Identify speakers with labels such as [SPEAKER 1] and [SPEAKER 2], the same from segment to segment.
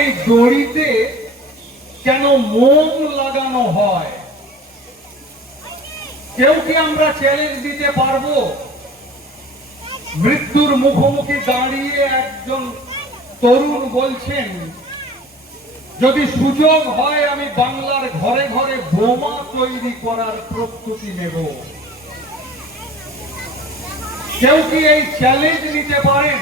[SPEAKER 1] এই দড়িতে কেন মোম লাগানো হয়? কেউ কি আমরা চ্যালেঞ্জ দিতে পারব? মৃত্যুর মুখোমুখি দাঁড়িয়ে একজন তরুণ বলছেন, যদি সুযোগ হয় আমি বাংলার ঘরে ঘরে বোমা তৈরি করার প্রস্তুতি নেব। কেউ কি এই চ্যালেঞ্জ নিতে পারেন?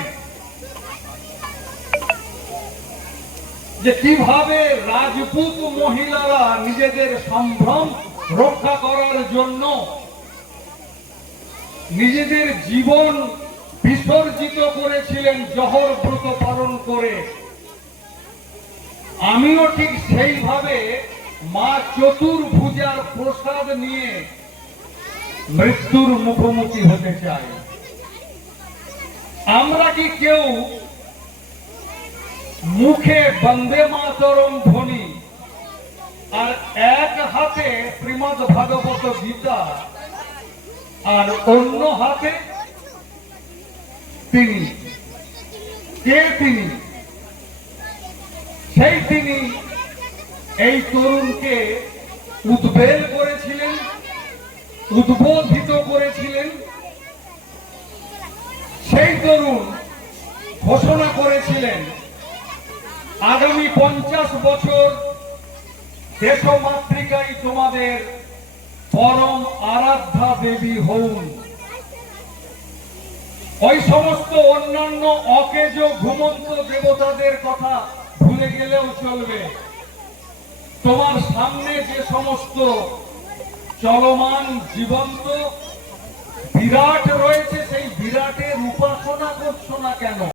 [SPEAKER 1] যে কীভাবে রাজপুত মহিলারা নিজেদের সম্ভ্রম রক্ষা করার জন্য নিজেদের জীবন বিসর্জিত করেছিলেন, জহর ব্রত পালন করে। আমিও ঠিক সেইভাবে মা চতুর্ভুজার প্রসাদ নিয়ে মৃত্যুর মুখোমুখি হতে চাই। আমরা কি কেউ মুখে বন্দে মাতরম ধ্বনি। আর এক হাতে শ্রীমদ ভাগবত গীতা, আর অন্য হাতে তিনি। কে তিনি? সেই তিনি এই তরুণকে উদ্বেল করেছিলেন, উদ্বোধিত করেছিলেন। সেই তরুণ ঘোষণা করেছিলেন আগামী পঞ্চাশ বছর দেশমাতৃকাই তোমাদের পরম আরাধ্যা দেবী হউন। ওই সমস্ত অন্যান্য অকেজ ঘুমন্ত দেবতাদের কথা ভুলে গেলেও চলবে। তোমার সামনে যে সমস্ত চলমান জীবন্ত বিরাট রয়েছে, সেই বিরাটের উপাসনা করছ না কেন?